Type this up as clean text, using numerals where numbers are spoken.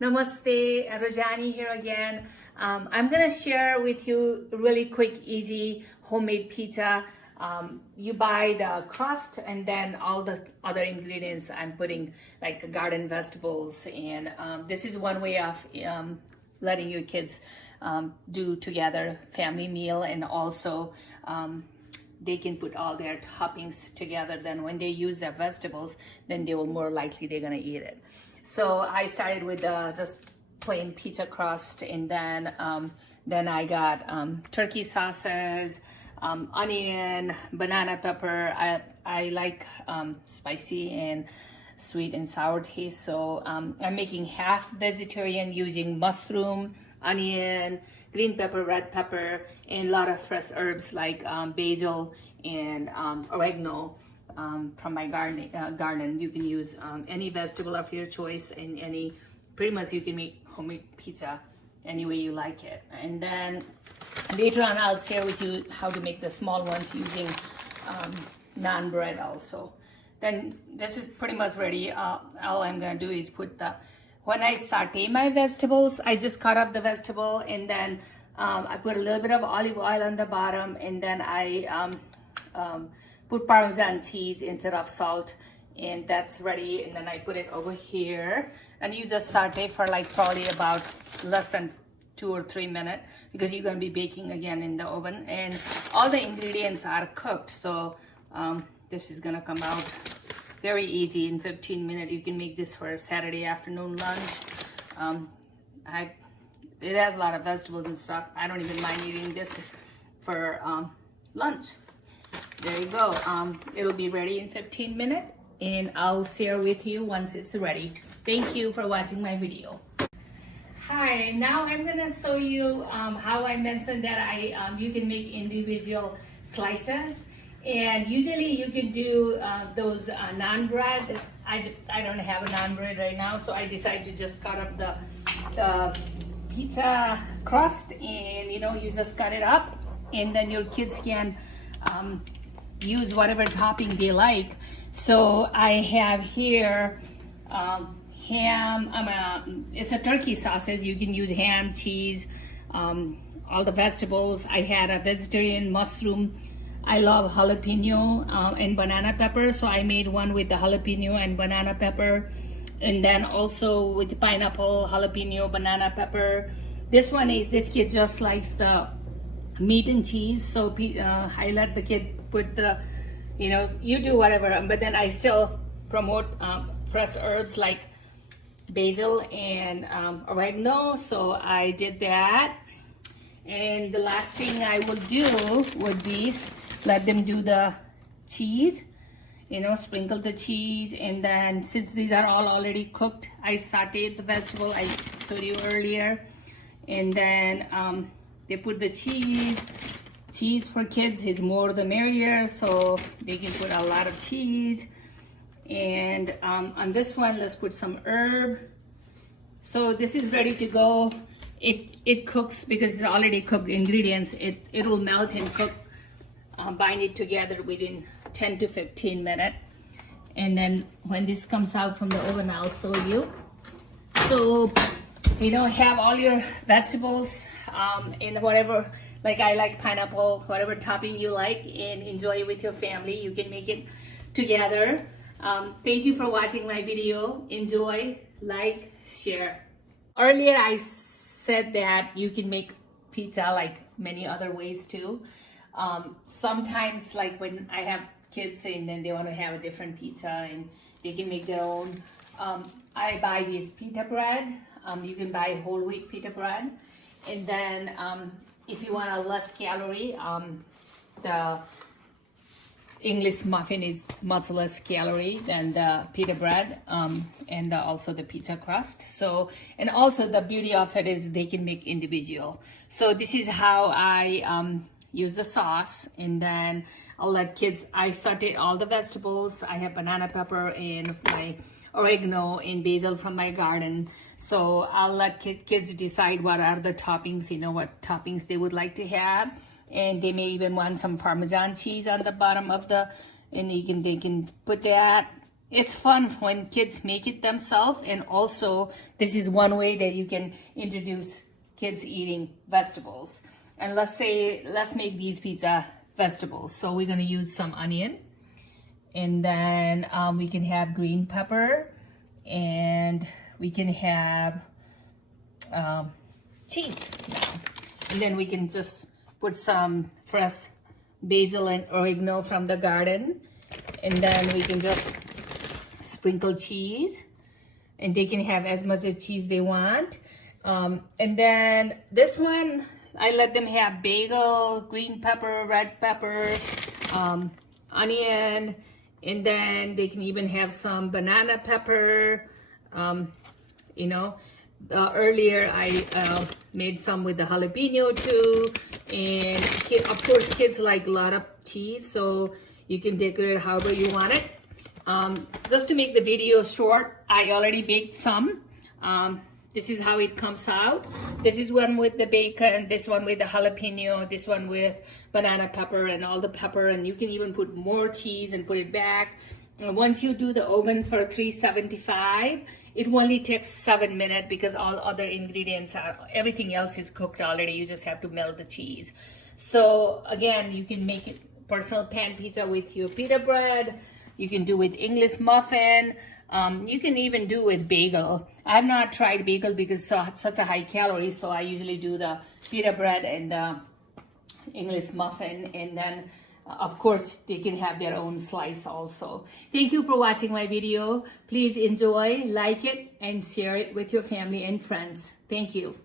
Namaste, Rajani here again. I'm gonna share with you really quick, easy homemade pizza. You buy the crust and then all the other ingredients I'm putting, like garden vegetables, and this is one way of letting your kids do together family meal, and also they can put all their toppings together. Then when they use their vegetables, then they will more likely they're gonna eat it. So I started with just plain pizza crust, and then I got turkey sauces, onion, banana pepper. I like spicy and sweet and sour taste. So I'm making half vegetarian using mushroom, onion, green pepper, red pepper, and a lot of fresh herbs like basil and oregano. From my garden. You can use any vegetable of your choice, and pretty much you can make homemade pizza any way you like it. And then later on I'll share with you how to make the small ones using naan bread also. Then this is pretty much ready. All I'm gonna do is when I saute my vegetables, I just cut up the vegetable, and then I put a little bit of olive oil on the bottom, and then I put Parmesan cheese instead of salt, and that's ready. And then I put it over here, and you just saute for like probably about less than 2 or 3 minutes, because you're going to be baking again in the oven, and all the ingredients are cooked. So this is going to come out very easy in 15 minutes. You can make this for a Saturday afternoon lunch. It has a lot of vegetables and stuff. I don't even mind eating this for lunch. There you go. It'll be ready in 15 minutes, and I'll share with you once it's ready. Thank you for watching my video. Hi, now I'm gonna show you how I mentioned that you can make individual slices, and usually you can do those naan bread. I don't have a naan bread right now, so I decided to just cut up the pizza crust, and you just cut it up, and then your kids can use whatever topping they like. So I have here ham. It's a turkey sausage. You can use ham, cheese, all the vegetables. I had a vegetarian mushroom. I love jalapeno and banana pepper, so I made one with the jalapeno and banana pepper, and then also with pineapple, jalapeno, banana pepper. This this kid just likes the meat and cheese, so I let the kid put you do whatever, but then I still promote fresh herbs like basil and oregano, so I did that. And the last thing I will do would be let them do the cheese, sprinkle the cheese, and then since these are all already cooked, I sauteed the vegetable I showed you earlier, and then they put the cheese. Cheese for kids is more the merrier, so they can put a lot of cheese. And on this one, let's put some herb. So this is ready to go. It cooks because it's already cooked ingredients. It will melt and cook, bind it together within 10 to 15 minutes. And then when this comes out from the oven, I'll show you. So have all your vegetables in whatever, like I like pineapple, whatever topping you like, and enjoy it with your family. You can make it together. Thank you for watching my video. Enjoy, like, share. Earlier I said that you can make pizza like many other ways too. Sometimes, like when I have kids and then they want to have a different pizza and they can make their own, I buy this pita bread. You can buy whole wheat pita bread, and then if you want a less calorie, the English muffin is much less calorie than the pita bread, and also the pizza crust. So, and also the beauty of it is they can make individual. So this is how I use the sauce, and then I'll let kids, I saute all the vegetables. I have banana pepper and my oregano and basil from my garden. So I'll let kids decide what are the toppings, what toppings they would like to have. And they may even want some Parmesan cheese on the bottom of and they can put that. it's fun when kids make it themselves, and also this is one way that you can introduce kids eating vegetables. And let's make these pizza vegetables. So we're gonna use some onion, and then we can have green pepper, and we can have cheese now. And then we can just put some fresh basil and oregano from the garden, and then we can just sprinkle cheese, and they can have as much as cheese they want. And then this one, I let them have bagel, green pepper, red pepper, onion, and then they can even have some banana pepper. You know, earlier I made some with the jalapeno too, and of course kids like a lot of cheese, so you can decorate however you want it. Just to make the video short, I already baked some. This is how it comes out. This is one with the bacon, this one with the jalapeno, this one with banana pepper and all the pepper, and you can even put more cheese and put it back. And once you do the oven for 375, it only takes 7 minutes because all other ingredients everything else is cooked already. You just have to melt the cheese. So again, you can make it personal pan pizza with your pita bread. You can do with English muffin. You can even do with bagel. I've not tried bagel because it's such a high calorie, so I usually do the pita bread and the English muffin, and then of course they can have their own slice also. Thank you for watching my video. Please enjoy, like it, and share it with your family and friends. Thank you.